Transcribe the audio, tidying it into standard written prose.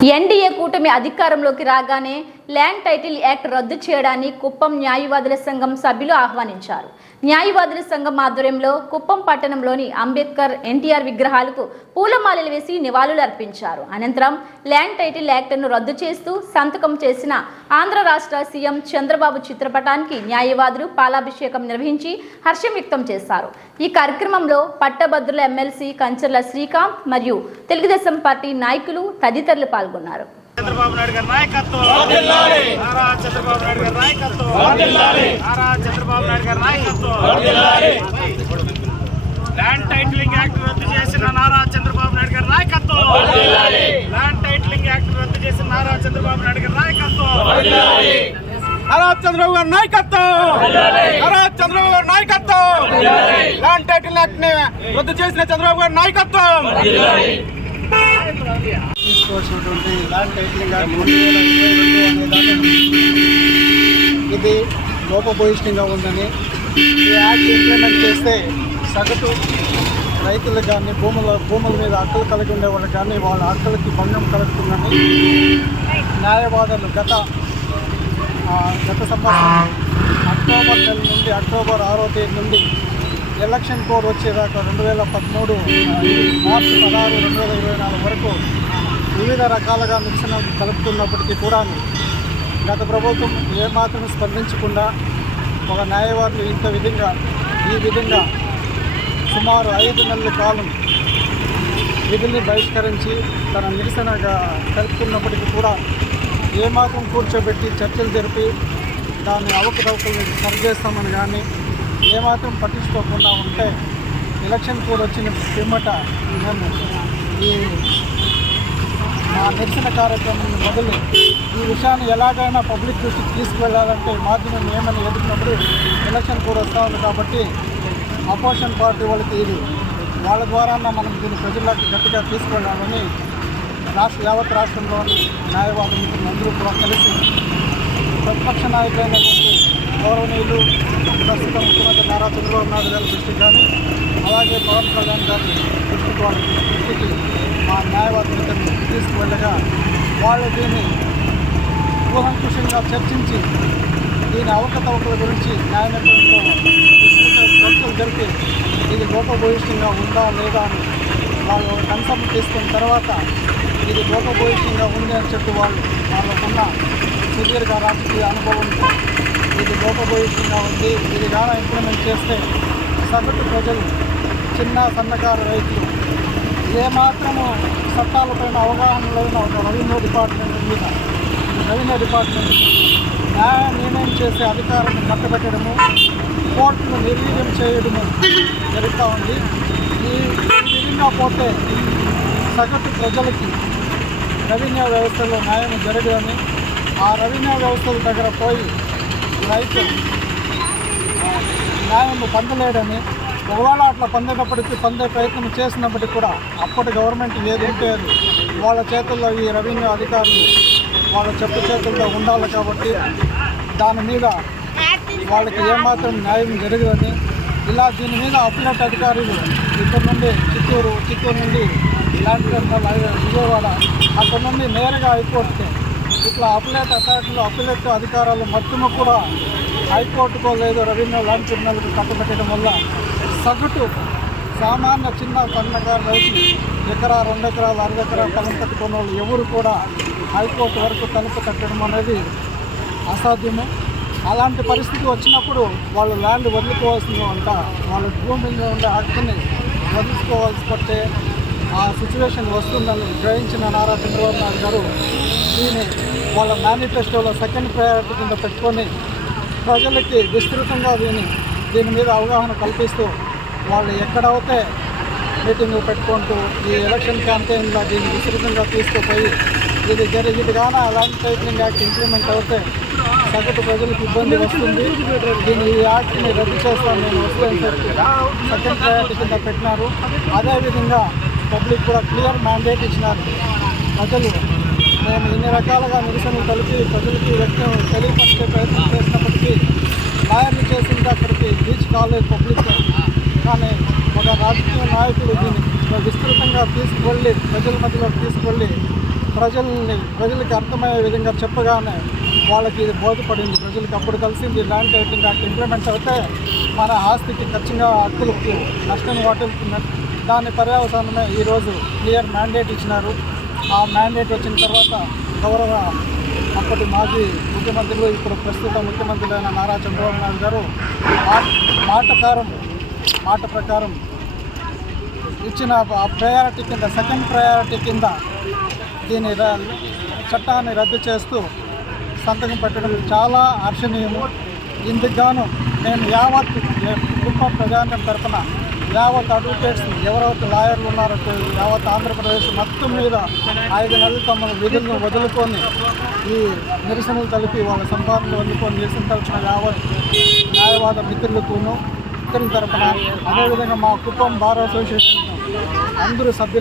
NDA కూటమి అధికారంలోకి రాగానే ల్యాండ్ టైటిల్ యాక్ట్ రద్దు చేయడాన్ని కుప్పం న్యాయవాదుల సంఘం సభ్యులు ఆహ్వానించారు. న్యాయవాదుల సంఘం ఆధ్వర్యంలో కుప్పం పట్టణంలోని అంబేద్కర్, ఎన్టీఆర్ విగ్రహాలకు పూలమాలలు వేసి నివాళులు అర్పించారు. అనంతరం ల్యాండ్ టైటిల్ యాక్ట్ను రద్దు చేస్తూ సంతకం చేసిన ఆంధ్ర రాష్ట్ర సీఎం చంద్రబాబు చిత్రపటానికి న్యాయవాదులు పాలాభిషేకం నిర్వహించి హర్షం వ్యక్తం చేశారు. ఈ కార్యక్రమంలో పట్టభద్రుల ఎమ్మెల్సీ కంచర్ల శ్రీకాంత్ మరియు తెలుగుదేశం పార్టీ నాయకులు తదితరులు పాల్గొన్నారు. చంద్రబాబు నాయుడు గారి నాయకత్వం వర్ధిల్లాలి. నారా చంద్రబాబు నాయుడు గారి నాయకత్వం వర్ధిల్లాలి. నారా చంద్రబాబు నాయుడు గారి నాయకత్వం వర్ధిల్లాలి. ల్యాండ్ టైటిలింగ్ యాక్ట్ రద్దు చేసిన నారా చంద్రబాబు నాయుడు గారి నాయకత్వం వర్ధిల్లాలి. ల్యాండ్ టైటిలింగ్ యాక్ట్ రద్దు చేసిన నారా చంద్రబాబు నాయుడు గారి నాయకత్వం వర్ధిల్లాలి. నారా చంద్రబాబు గారి నాయకత్వం వర్ధిల్లాలి. నారా చంద్రబాబు గారి నాయకత్వం వర్ధిల్లాలి. ల్యాండ్ టైటిల్ యాక్ట్ ని రద్దు చేసిన చంద్రబాబు గారి నాయకత్వం వర్ధిల్లాలి. తీసుకోవాల్సినటువంటి ల్యాండ్ టైటిలింగ్ యాక్ట్ 2022 అనే దాన్ని ఇది లోపభూయిష్టంగా ఉందని, ఈ యాక్ట్ ఇంప్లిమెంట్ చేస్తే సగటు రైతులకు కానీ భూముల మీద హక్కులు కలిగి ఉండే వాళ్ళకి కానీ వాళ్ళ హక్కులకి భంగం కలుగుతుందని న్యాయవాదులు గత సంవత్సరం అక్టోబర్ నెల నుండి అక్టోబర్ 6వ తేదీ నుండి ఎలక్షన్ కోడ్ వచ్చేదాకా 2013 మార్చి 16, 2024 వరకు వివిధ రకాలుగా నిరసనలు కలుపుతున్నప్పటికీ కూడా గత ప్రభుత్వం ఏమాత్రం స్పందించకుండా ఒక న్యాయవాదులు ఈ విధంగా సుమారు 5 నెలల కాలం విధుల్ని బహిష్కరించి తన నిరసనగా కలుపుతున్నప్పటికీ కూడా ఏమాత్రం కూర్చోబెట్టి చర్చలు జరిపి దాన్ని అవకతవకలు సరిచేస్తామని కానీ ఏమాత్రం పట్టించుకోకుండా ఉంటే ఎలక్షన్ కోడ్ వచ్చిన పిమ్మట మేము మా నిరసన కార్యక్రమం మొదలు ఈ విషయాన్ని ఎలాగైనా పబ్లిక్ దృష్టికి తీసుకువెళ్ళాలంటే మాధ్యమం ఏమని ఎదుగుతున్నప్పుడు ఎలక్షన్ కోడ్ వస్తూ ఉంది కాబట్టి అపోజిషన్ పార్టీ వాళ్ళకి వాళ్ళ ద్వారా మనం దీన్ని ప్రజలకు గట్టిగా తీసుకువెళ్ళాలని యావత్ రాష్ట్రంలోని న్యాయవాద మిత్రులందరూ కూడా కలిసి ప్రతిపక్ష నాయకులైనటువంటి గౌరవనీయులు ప్రస్తుతం ముఖ్యమంత్రి నారా చంద్రబాబు నాయుడు గారి దృష్టికి కానీ అలాగే పవన్ కళ్యాణ్ గారి దృష్టికి మా న్యాయవాదులను తీసుకువెళ్ళగా వాళ్ళు దీన్ని కూలంకుషంగా చర్చించి దీని అవకతవకల గురించి న్యాయ నిర్ణయంలో చర్చలు జరిపి ఇది లోపభూయిష్టంగా ఉందా లేదా అని వాళ్ళు కన్సర్న్ తీసుకున్న తర్వాత ఇది లోపభూయిష్టంగా ఉంది అని చెప్పి వాళ్ళకున్న సుదీర్ఘ రాజకీయ అనుభవంతో ఇది లోపభూయిష్టంగా ఉంది, ఇది కానీ ఇంప్లిమెంట్ చేస్తే సగటు ప్రజలు, చిన్న సన్నకారు రైతులు ఏమాత్రము చట్టాలపైన అవగాహన లేని ఒక రెవెన్యూ డిపార్ట్మెంట్ న్యాయ నిర్ణయం చేసే అధికారాన్ని కట్టబెట్టడము, కోర్టును నిర్వీర్యం చేయడము జరుగుతూ ఉంది. ఈ విధంగా పోతే సగటు ప్రజలకి రెవెన్యూ వ్యవస్థలో న్యాయం జరగదని, ఆ రెవెన్యూ వ్యవస్థల దగ్గర పోయి రైతు న్యాయం పొందలేడని, ఒకవేళ అట్లా పొందే ప్రయత్నం చేసినప్పటికీ కూడా అప్పటి గవర్నమెంట్ ఏది ఉంటే అది వాళ్ళ చేతుల్లో ఈ రెవెన్యూ అధికారులు వాళ్ళ చేతుల్లో ఉండాలి కాబట్టి దాని మీద వాళ్ళకి ఏమాత్రం న్యాయం జరగదని, ఇలా దీని మీద అప్లెట్ అధికారులు ఇక్కడ నుండి చిత్తూరు నుండి ల్యాండ్ టెంపల్ విజయవాడ అక్కడ నుండి నేరుగా హైకోర్టుకి ఇట్లా అప్లెట్ అధికారాలు మొత్తము కూడా హైకోర్టుకో లేదు రెవెన్యూ ల్యాండ్ ట్రిబ్యునల్కి కట్టబెట్టడం వల్ల సగటు సామాన్య చిన్న సన్నకారు రైతు ఎకరా 2 ఎకరాలు 6 ఎకరాలు పొలం కట్టుకున్న వాళ్ళు ఎవరు కూడా హైకోర్టు వరకు తలుపు కట్టడం అనేది అసాధ్యము. అలాంటి పరిస్థితి వచ్చినప్పుడు వాళ్ళు ల్యాండ్ వదులుకోవాల్సింది అంట, వాళ్ళ భూమి మీద ఉండే హక్కుని వదులుకోవాల్సి పట్టే ఆ సిచ్యువేషన్ వస్తుందని గ్రహించిన నారా చంద్రబాబు నాయుడు గారు దీన్ని వాళ్ళ మేనిఫెస్టోలో సెకండ్ ప్రయారిటీ కింద పెట్టుకొని ప్రజలకి విస్తృతంగా దీని మీద అవగాహన కల్పిస్తూ వాళ్ళు ఎక్కడైతే మీటింగ్ పెట్టుకుంటూ ఈ ఎలక్షన్ క్యాంపెయిన్లో దీన్ని విస్తృతంగా తీసుకుపోయి ఇది కానీ ల్యాండ్ టైటిలింగ్ యాక్ట్ ఇంప్లిమెంట్ అవుతే సగటు ప్రజలకు ఇబ్బంది వస్తుంది, ఈ యాక్ట్ని రద్దు చేస్తాను నేను వస్తాను చెప్పి సెకండ్ ప్రయారిటీ కింద పెట్టినారు. అదేవిధంగా పబ్లిక్ కూడా క్లియర్ మ్యాండేట్ ఇచ్చినారు. ప్రజలు మేము ఇన్ని రకాలుగా నిరసనలు కలిపి ప్రజలకి తెలియపరిచే ప్రయత్నం చేసినప్పటికీ లాయర్లు చేసింది అక్కడికి రీచ్ కాలేదు పబ్లిక్. కానీ ఒక రాజకీయ నాయకుడు దీన్ని విస్తృతంగా తీసుకువెళ్ళి ప్రజల మధ్యలోకి తీసుకువెళ్ళి ప్రజలకి అర్థమయ్యే విధంగా చెప్పగానే వాళ్ళకి ఇది బోధపడింది. ప్రజలకు అప్పుడు కలిసింది ల్యాండ్ టైటిలింగ్ యాక్ట్ ఇంప్లిమెంట్ అయితే మన ఆస్తికి ఖచ్చితంగా హక్కులకి నష్టం వాటిల్తున్నట్టు. దాని పర్యవసానమే ఈరోజు క్లియర్ మ్యాండేట్ ఇచ్చినారు. ఆ మ్యాండేట్ వచ్చిన తర్వాత గౌరవ అప్పటి మాజీ ముఖ్యమంత్రులు ఇప్పుడు ప్రస్తుత ముఖ్యమంత్రులైన నారా చంద్రబాబు నాయుడు గారు మాట ప్రకారం ఇచ్చిన ప్రయారిటీ కింద సెకండ్ ప్రయారిటీ కింద దీని చట్టాన్ని రద్దు చేస్తూ సంతకం పెట్టడం చాలా హర్షణీయము. ఇందుకు గాను మేము యావత్ కుటుంబ ప్రజాన్యం తరఫున యావత్ అడ్వకేట్స్ ఎవరైతే లాయర్లు ఉన్నారో యావత్ ఆంధ్రప్రదేశ్ మొత్తం మీద 5 నెలలు తమ విధులను వదులుకొని ఈ నిరసనలు తెలిపి వాళ్ళ సంపాదనలు వదులుకొని నిరసన తరఫున యావత్ న్యాయవాద మిత్రులతోనూ ఇతరుల తరఫున అదేవిధంగా మా కుటుంబం బార్ అసోసియేషన్ అందరూ సభ్యులు